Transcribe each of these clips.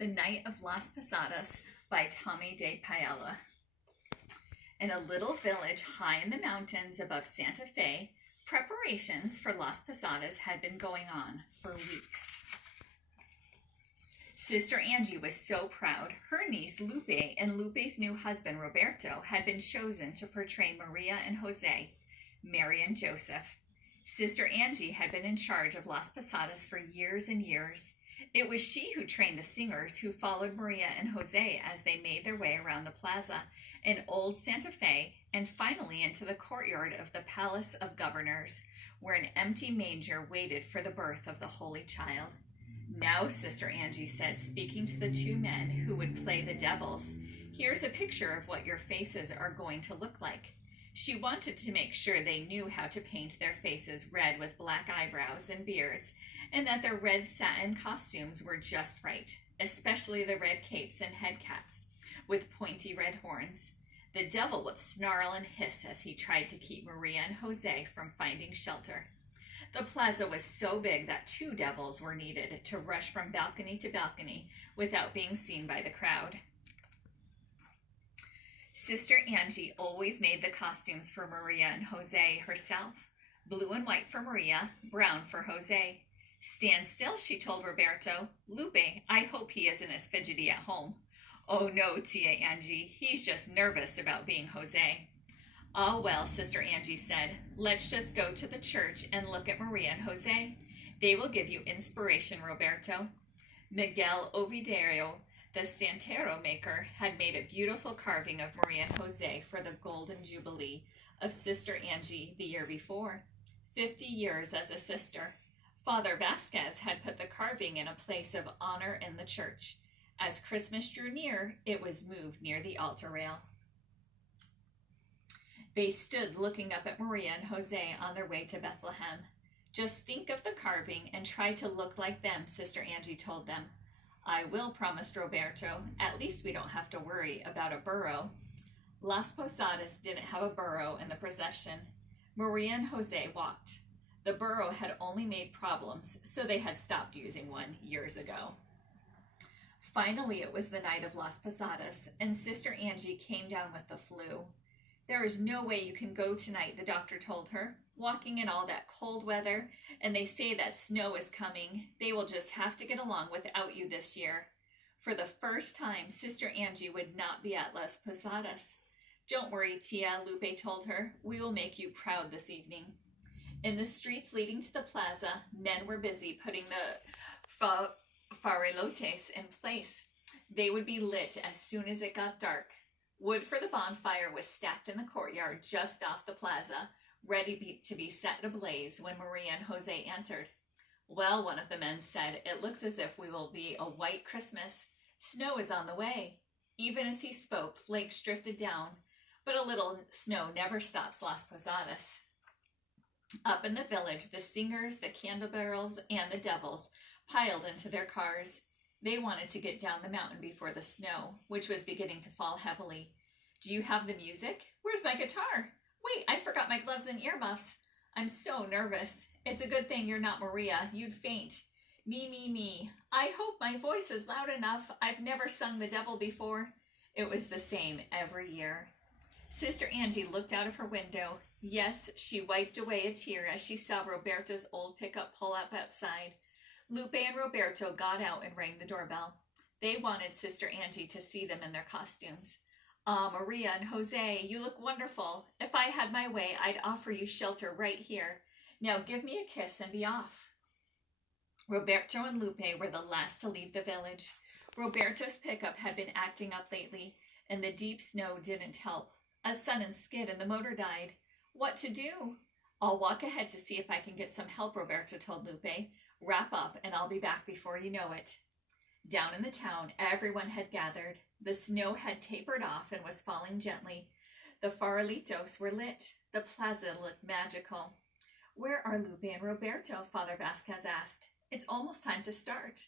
The Night of Las Posadas by Tomie dePaola. In a little village high in the mountains above Santa Fe, preparations for Las Posadas had been going on for weeks. Sister Angie was so proud. Her niece Lupe and Lupe's new husband Roberto had been chosen to portray Maria and Jose, Mary and Joseph. Sister Angie had been in charge of Las Posadas for years and years. It was she who trained the singers who followed Maria and Jose as they made their way around the plaza in old Santa Fe and finally into the courtyard of the Palace of Governors, where an empty manger waited for the birth of the Holy Child. Now, Sister Angie said, speaking to the two men who would play the devils, here's a picture of what your faces are going to look like. She wanted to make sure they knew how to paint their faces red with black eyebrows and beards, and that their red satin costumes were just right, especially the red capes and head caps with pointy red horns. The devil would snarl and hiss as he tried to keep Maria and Jose from finding shelter. The plaza was so big that two devils were needed to rush from balcony to balcony without being seen by the crowd. Sister Angie always made the costumes for Maria and Jose herself. Blue and white for Maria, brown for Jose. Stand still, she told Roberto. Lupe, I hope he isn't as fidgety at home. Oh no, Tia Angie, he's just nervous about being Jose. Ah well, Sister Angie said, let's just go to the church and look at Maria and Jose. They will give you inspiration, Roberto. Miguel Ovidario, the Santero maker, had made a beautiful carving of Maria and Jose for the Golden Jubilee of Sister Angie the year before. 50 years as a sister. Father Vasquez had put the carving in a place of honor in the church. As Christmas drew near, it was moved near the altar rail. They stood looking up at Maria and Jose on their way to Bethlehem. Just think of the carving and try to look like them, Sister Angie told them. I will, promised Roberto. At least we don't have to worry about a burro. Las Posadas didn't have a burro in the procession. Maria and Jose walked. The burro had only made problems, so they had stopped using one years ago. Finally, it was the night of Las Posadas, and Sister Angie came down with the flu. There is no way you can go tonight, the doctor told her. Walking in all that cold weather, and they say that snow is coming. They will just have to get along without you this year. For the first time, Sister Angie would not be at Las Posadas. Don't worry, Tia, Lupe told her. We will make you proud this evening. In the streets leading to the plaza, men were busy putting the farelotes in place. They would be lit as soon as it got dark. Wood for the bonfire was stacked in the courtyard just off the plaza, ready to be set ablaze when Maria and Jose entered. Well, one of the men said, it looks as if we will be a white Christmas. Snow is on the way. Even as he spoke, flakes drifted down, but a little snow never stops Las Posadas. Up in the village, the singers, the candlebearers, and the devils piled into their cars. They wanted to get down the mountain before the snow, which was beginning to fall heavily. Do you have the music? Where's my guitar? Wait, I forgot my gloves and earmuffs. I'm so nervous. It's a good thing you're not Maria. You'd faint. Me. I hope my voice is loud enough. I've never sung the devil before. It was the same every year. Sister Angie looked out of her window. Yes, she wiped away a tear as she saw Roberto's old pickup pull up outside. Lupe and Roberto got out and rang the doorbell. They wanted Sister Angie to see them in their costumes. Maria and Jose, you look wonderful. If I had my way, I'd offer you shelter right here. Now give me a kiss and be off. Roberto and Lupe were the last to leave the village. Roberto's pickup had been acting up lately, and the deep snow didn't help. A sudden skid and the motor died. What to do? I'll walk ahead to see if I can get some help, Roberto told Lupe. Wrap up, and I'll be back before you know it. Down in the town, everyone had gathered. The snow had tapered off and was falling gently. The farolitos were lit. The plaza looked magical. Where are Lupe and Roberto? Father Vasquez asked. It's almost time to start.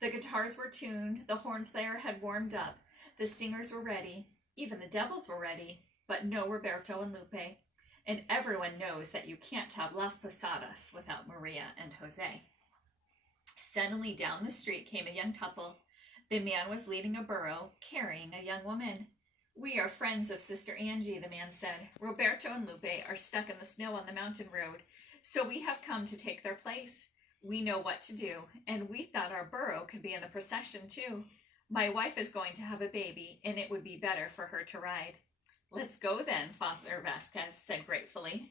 The guitars were tuned. The horn player had warmed up. The singers were ready. Even the devils were ready. But no Roberto and Lupe. And everyone knows that you can't have Las Posadas without Maria and Jose. Suddenly down the street came a young couple. The man was leading a burro, carrying a young woman. "We are friends of Sister Angie," the man said. "Roberto and Lupe are stuck in the snow on the mountain road, so we have come to take their place. We know what to do, and we thought our burro could be in the procession too. My wife is going to have a baby, and it would be better for her to ride." "Let's go then," Father Vasquez said gratefully.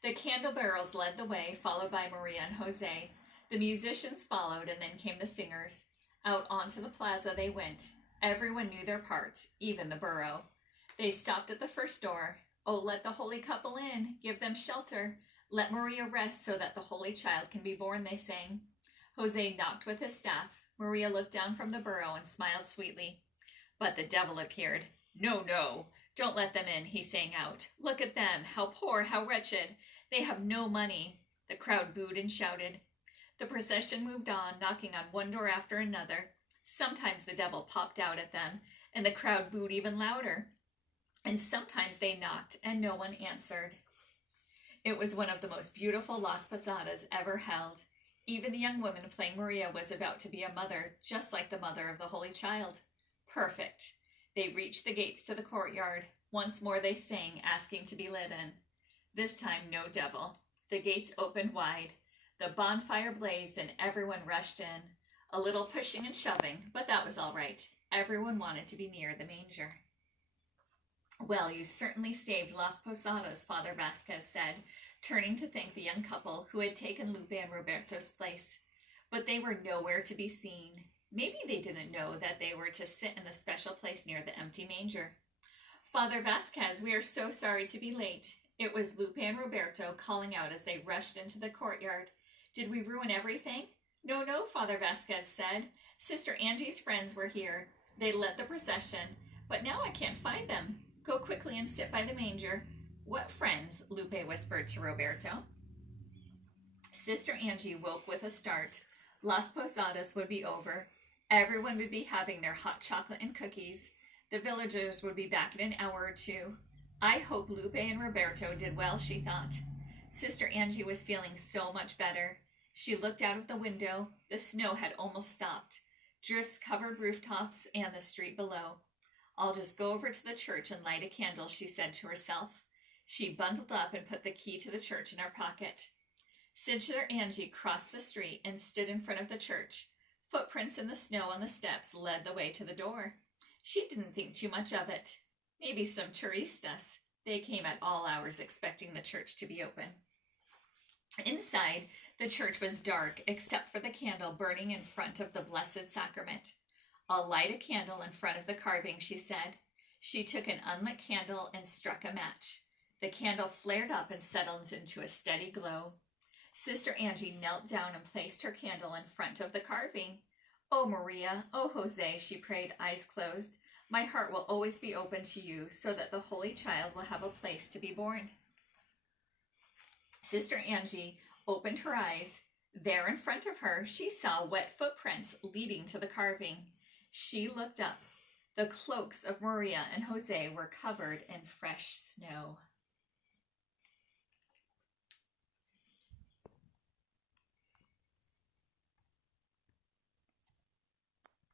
The candle bearers led the way, followed by Maria and Jose. The musicians followed, and then came the singers. Out onto the plaza they went. Everyone knew their part, even the burro. They stopped at the first door. "Oh, let the holy couple in. Give them shelter. Let Maria rest so that the Holy Child can be born," they sang. Jose knocked with his staff. Maria looked down from the burro and smiled sweetly. But the devil appeared. "No, no, don't let them in," he sang out. "Look at them, how poor, how wretched. They have no money." The crowd booed and shouted. The procession moved on, knocking on one door after another. Sometimes the devil popped out at them, and the crowd booed even louder. And sometimes they knocked, and no one answered. It was one of the most beautiful Las Posadas ever held. Even the young woman playing Maria was about to be a mother, just like the mother of the Holy Child. Perfect. They reached the gates to the courtyard. Once more they sang, asking to be let in. This time, no devil. The gates opened wide. The bonfire blazed, and everyone rushed in. A little pushing and shoving, but that was all right. Everyone wanted to be near the manger. "Well, you certainly saved Las Posadas," Father Vasquez said, turning to thank the young couple who had taken Lupe and Roberto's place. But they were nowhere to be seen. Maybe they didn't know that they were to sit in the special place near the empty manger. "Father Vasquez, we are so sorry to be late." It was Lupe and Roberto calling out as they rushed into the courtyard. "Did we ruin everything?" "No, no," Father Vasquez said. "Sister Angie's friends were here. They led the procession, but now I can't find them. Go quickly and sit by the manger." "What friends?" Lupe whispered to Roberto. Sister Angie woke with a start. Las Posadas would be over. Everyone would be having their hot chocolate and cookies. The villagers would be back in an hour or two. I hope Lupe and Roberto did well, she thought. Sister Angie was feeling so much better. She looked out of the window. The snow had almost stopped. Drifts covered rooftops and the street below. "I'll just go over to the church and light a candle," she said to herself. She bundled up and put the key to the church in her pocket. Sister Angie crossed the street and stood in front of the church. Footprints in the snow on the steps led the way to the door. She didn't think too much of it. Maybe some turistas. They came at all hours expecting the church to be open. Inside, the church was dark except for the candle burning in front of the Blessed Sacrament. "I'll light a candle in front of the carving," she said. She took an unlit candle and struck a match. The candle flared up and settled into a steady glow. Sister Angie knelt down and placed her candle in front of the carving. "Oh, Maria, oh, Jose," she prayed, eyes closed. "My heart will always be open to you so that the Holy Child will have a place to be born." Sister Angie opened her eyes. There in front of her, she saw wet footprints leading to the carving. She looked up. The cloaks of Maria and Jose were covered in fresh snow.